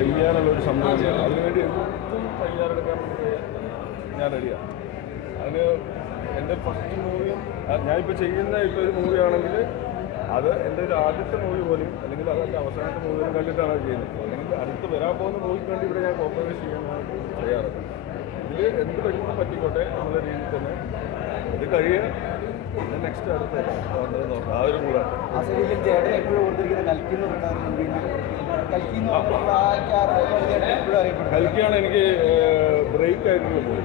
ചെയ്യാനുള്ളൊരു സംഭവം ചെയ്യണം. അതിനുവേണ്ടി എന്തും തയ്യാറെടുക്കാൻ ഞാൻ റെഡിയാണ്. അതിന് എൻ്റെ ഫസ്റ്റ് മൂവിയും ഞാനിപ്പോൾ ചെയ്യുന്ന ഇപ്പോൾ ഒരു മൂവിയാണെങ്കിൽ അത് എൻ്റെ ഒരു ആദ്യത്തെ മൂവി പോലും അല്ലെങ്കിൽ അതെൻ്റെ അവസാനത്തെ മൂവി പോലും കണ്ടിട്ടാണ് ചെയ്യുന്നത്. അല്ലെങ്കിൽ അടുത്ത് വരാൻ പോകുന്ന മൂവിക്ക് വേണ്ടി ഇവിടെ ഞാൻ കോംപ്രമൈസ് ചെയ്യാനായിട്ട് ചെയ്യാറുണ്ട്. ഇതിൽ എന്ത് വരുമ്പോൾ പറ്റിക്കോട്ടെ എന്നുള്ള രീതിയിൽ തന്നെ ഇത് കഴിയുക നെക്സ്റ്റ് അടുത്ത നോക്കാം. ആ ഒരു മൂടാണ്. ആ സൈഡിൽ ചേട്ടൻ എപ്പോഴും ഓർത്തിരിക്കുന്ന കൽക്കിയാണ് എനിക്ക് ബ്രേക്ക് ആയിട്ടുള്ള മൂവി.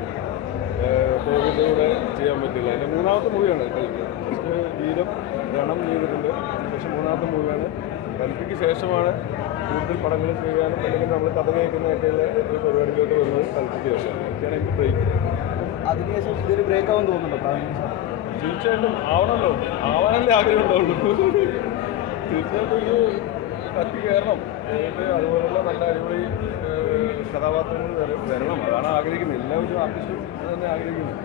കോവിഡിലൂടെ ചെയ്യാൻ പറ്റില്ല. എൻ്റെ മൂന്നാമത്തെ മൂവിയാണ് കൽക്കി. ഫസ്റ്റ് വീരം രണം ചെയ്തിട്ടുണ്ട്. പക്ഷേ മൂന്നാമത്തെ മൂവിയാണ്. കൽക്കിക്ക് ശേഷമാണ് കൂടുതൽ പടങ്ങൾ ചെയ്യാനും അല്ലെങ്കിൽ നമ്മൾ കഥ കേൾക്കുന്നതായിട്ടുള്ള ഒരു പരിപാടിയിലോട്ട് വരുന്നത് കൽക്കിക്ക് ശേഷം. കൽക്കിയാണ് എനിക്ക് ബ്രേക്ക്. അതിനുശേഷം ഇതൊരു ബ്രേക്ക് ആവാൻ തോന്നുന്നുണ്ടോ? തീർച്ചയായിട്ടും ആവണമല്ലോ. ആവാനല്ലേ ആഗ്രഹം ഉണ്ടാവുള്ളൂ. തീർച്ചയായിട്ടും ഒരു കത്തി കയറണം. അതുപോലുള്ള നല്ല അടിപൊളി കഥാപാത്രങ്ങൾ വരണം. അതാണ് ആഗ്രഹിക്കുന്നത്. എല്ലാവരും ആർട്ടിസ്റ്റും അത് തന്നെ ആഗ്രഹിക്കുന്നത്.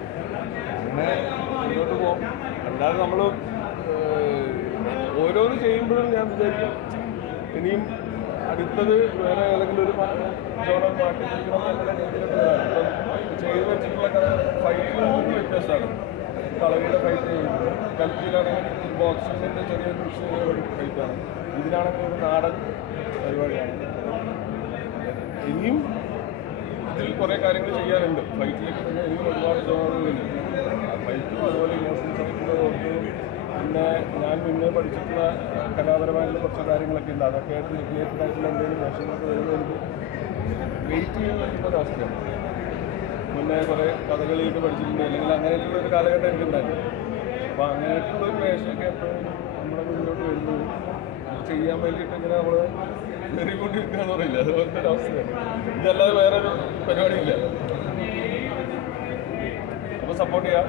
അങ്ങനെ മുന്നോട്ട് പോകും. അല്ലാതെ നമ്മൾ ഓരോന്ന് ചെയ്യുമ്പോഴും ഞാൻ വിചാരിക്കും ഇനിയും അടുത്തത് വേറെ ഏതെങ്കിലും ഒരു ജോണർ മാറ്റി പിടിക്കണം എന്നുള്ള രീതിയിലൊക്കെ വരാം. ഇപ്പം ചെയ്ത് വെച്ചിട്ടുള്ള ഫൈറ്റിനൊന്നും വ്യത്യാസമാണ്. കളവിയുടെ ഫൈറ്റ് ചെയ്യുന്നത് കൽക്കിയിലാണെങ്കിൽ ബോക്സിങ്ങിൻ്റെ ചെറിയ ഒരു ഫൈറ്റാണ്. ഇതിനാണെങ്കിൽ ഒരു നാടൻ പരിപാടിയാണ്. ഇനിയും ഇതിൽ കുറേ കാര്യങ്ങൾ ചെയ്യാനുണ്ട്. ഫൈറ്റിലേക്ക് തന്നെ ഇനിയും ഒരുപാട് ജോണറുകളുണ്ട്. ഫൈറ്റും അതുപോലെ ഇമോഷണൽ സൈറ്റിൻ്റെ ഓർക്കും. പിന്നെ ഞാൻ മുന്നേ പഠിച്ചിട്ടുള്ള കലാപരമായിട്ടുള്ള കുറച്ച് കാര്യങ്ങളൊക്കെ ഉണ്ട്. അതൊക്കെ ആയിട്ട് റിലേറ്റഡ് ആയിട്ടുള്ള എന്തെങ്കിലും വേഷങ്ങളൊക്കെ വരുമ്പോൾ എനിക്ക് വെയിറ്റ് ചെയ്യുന്ന ഒരവസ്ഥയാണ്. മുന്നേ കുറേ കഥകളിയൊക്കെ പഠിച്ചിട്ടുണ്ട്. അല്ലെങ്കിൽ അങ്ങനെയുള്ള ഒരു കാലഘട്ടം എനിക്കുണ്ടായിരുന്നു. അപ്പോൾ അങ്ങനെയൊക്കെയുള്ളൊരു വേഷമൊക്കെ എപ്പോഴും നമ്മുടെ മുന്നോട്ട് വരുന്നത് ചെയ്യാൻ വേണ്ടിയിട്ട് ഇങ്ങനെ നമ്മൾ കയറിക്കൊണ്ടിരിക്കുകയെന്ന് പറയില്ല. അതുപോലത്തെ ഒരു അവസ്ഥയാണ്. ഇതല്ലാതെ വേറൊരു പരിപാടിയില്ല. അപ്പോൾ സപ്പോർട്ട് ചെയ്യാം.